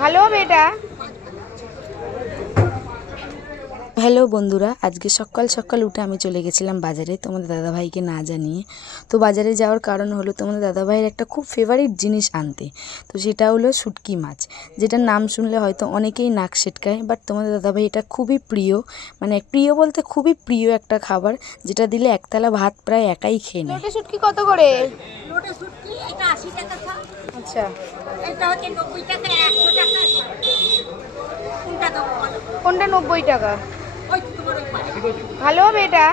ভালো হবে এটা। হ্যালো বন্ধুরা, আজকে সকাল সকাল উঠে আমি চলে গেছিলাম বাজারে তোমাদের দাদাভাইকে না জানিয়ে। তো বাজারে যাওয়ার কারণ হলো তোমাদের দাদাভাইয়ের একটা খুব ফেভারিট জিনিস আনতে। তো সেটা হলো শুটকি মাছ, যেটার নাম শুনলে হয়তো অনেকেই নাক সেটকায়, বাট তোমাদের দাদাভাই এটা খুবই প্রিয়, মানে প্রিয় বলতে খুবই প্রিয় একটা খাবার, যেটা দিলে একতলা ভাত প্রায় একাই খেয়ে নেয়। লোটে শুটকি কত করে? লোটে শুটকি এটা 80 টাকা ছ। আচ্ছা, এটা হচ্ছে 90 টাকা, 100 টাকা। কোনটা দেবো বলো? কোনটা 90 টাকা? ওই তো তোমার ওই পাশে। ভালো হবে এটা।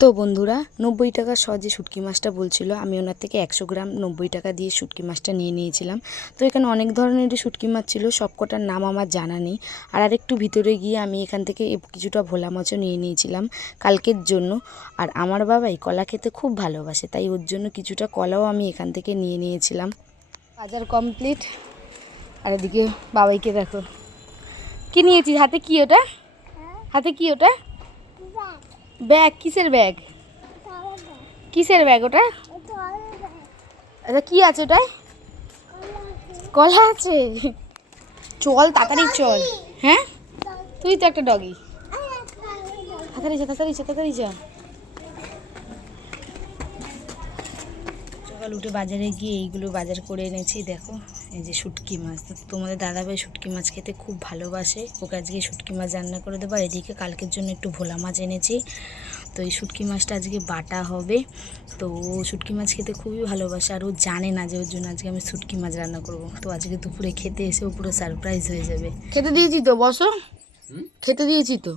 তো বন্ধুরা, 90 টাকা শ যে শুটকি মাছটা বলছিল, আমি ওনার থেকে 100 গ্রাম 90 টাকা দিয়ে শুটকি মাছটা নিয়ে নিয়েছিলাম। তো এখানে অনেক ধরনেরই শুটকি মাছ ছিল, সবকটার নাম আমার জানা নেই। আর আরেকটু ভিতরে গিয়ে আমি এখান থেকে কিছুটা ভোলা মাছও নিয়ে নিয়েছিলাম কালকের জন্য। আর আমার বাবাই কলা খেতে খুব ভালোবাসে, তাই ওর জন্য কিছুটা কলাও আমি এখান থেকে নিয়ে নিয়েছিলাম। বাজার কমপ্লিট। আর এদিকে বাবাইকে দেখো কি নিয়েছি হাতে। কি ওটা? হাতে কি ওটা? ব্যাগ? কিসের ব্যাগ? কিসের ব্যাগ ওটা? আচ্ছা, কি আছে ওটায়? কলা আছে? চল তাড়াতাড়ি চল। হ্যাঁ, তুই তো একটা ডগি। তাড়াতাড়ি যা, তাড়াতাড়ি যা, তাড়াতাড়ি যা। সকাল উঠে বাজারে গিয়ে এইগুলো বাজার করে এনেছি। দেখো, এই যে শুটকি মাছ। তোমাদের দাদাভাই শুটকি মাছ খেতে খুব ভালোবাসে, ওকে আজকে শুটকি মাছ রান্না করে দেবো। আর এদিকে কালকের জন্য একটু ভোলা মাছ এনেছি। তো এই শুটকি মাছটা আজকে বাটা হবে। তো ও শুটকি মাছ খেতে খুবই ভালোবাসে, আর ও জানে না যে ওর জন্য আজকে আমি শুটকি মাছ রান্না করব। তো আজকে দুপুরে খেতে এসে ও পুরো সারপ্রাইজ হয়ে যাবে। খেতে দিয়েছি তো, বসো। খেতে দিয়েছি তো।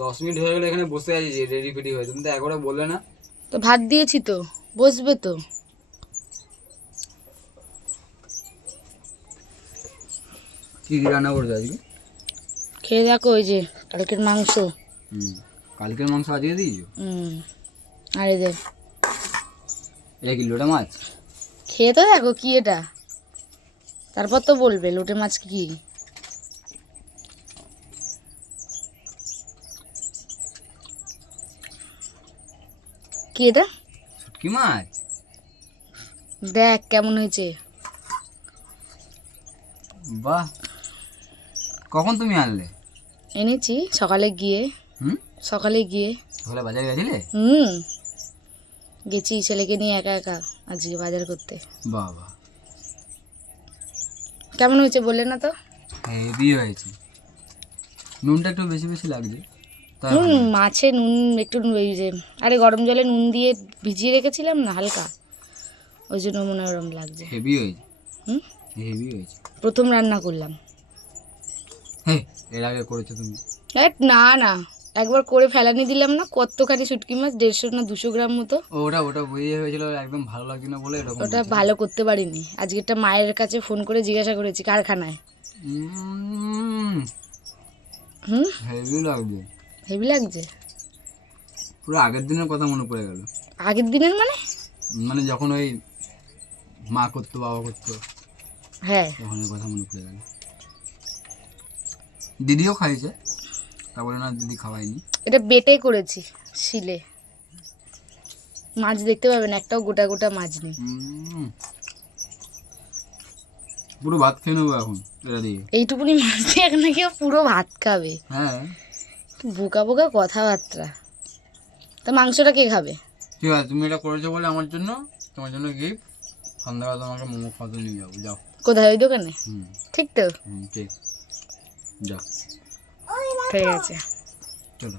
10 মিনিট হয়ে গেলে এখানে বসে আছি যে রেডি ফেডি হয়ে, তুমি তো একবারে বললে না। তো ভাত দিয়েছি তো, বসবে তো। কি কি রান্না করছো আজকে? খেয়ে দেখো, ওই যে কালকের মাংস। কালকের মাংস আজকে দিয়েছো? আর এই যে এটা কি লোটা মাছ? খেয়ে তো দেখো কি এটা, তারপর তো বলবে লোটে মাছ কি। কি এটা? শুটকি মাছ। দেখ কেমন হয়েছে। বাহ, কখন তুমি আনলে? এনেছি সকালে গিয়ে। সকালে গিয়ে সকালে বাজারে গেছিলে? গেছি ছেলেকে নিয়ে একা একা আজকে বাজার করতে। বাহ বাহ, কেমন হয়েছে বললে না তো? হেভি হয়েছে। নুনটা একটু বেশি বেশি লাগছে। মাছে নুন একটু ওই যে, আরে গরম জলে নুন দিয়ে ভিজিয়ে রেখেছিলাম না হালকা, ওই জন্য মনে হয় ওরম লাগছে। হেভি হয়েছে। হেভি হয়েছে। প্রথম রান্না করলাম। হ্যাঁ, এর আগে করেছো তুমি? না না, একবার করে ফেলানি দিলাম না, কতখানি শুটকি মাছ 150 না 200 গ্রাম মতো। ওটা ওটা বুঝিয়ে হয়েছিল, একদম ভালো লাগছে না বলে এরকম ওটা ভালো করতে পারিনি। আজকে একটা মায়ের কাছে ফোন করে জিজ্ঞাসা করেছি কারখানায়। হেভি লাগছে। হেভি লাগছে। পুরো আগের দিনের কথা মনে পড়ে গেল। আগের দিনের মানে? মানে যখন ওই মা করতো, বাবা করতো, হ্যাঁ, তখন ওই কথা মনে পড়ে গেল। দিদিও খাইছে, তা বলে না দিদি খাওয়াইনি। এটা বেটে করেছি শিলে। মাছ দেখতে পাবেন, একটাও গোটা গোটা মাছ নেই। পুরো ভাত খেয়ে নেবো এখন এটা দিয়ে। এইটুকুনি মাছ দিয়ে এখন কেউ পুরো ভাত খাবে? হ্যাঁ, বোকা বোকা কথাবার্তা। তা মাংসটা কে খাবে? ঠিক আছে, তুমি এটা করেছো বলে আমার জন্য, তোমার জন্য গিফট। সন্ধ্যাবেলা তোমাকে মোমো খাওয়াতে নিয়ে যাবো, যাও। কোথায়? ওই দোকানে? ঠিক তো। ঠিক, যাও। ঠিক আছে, চলো।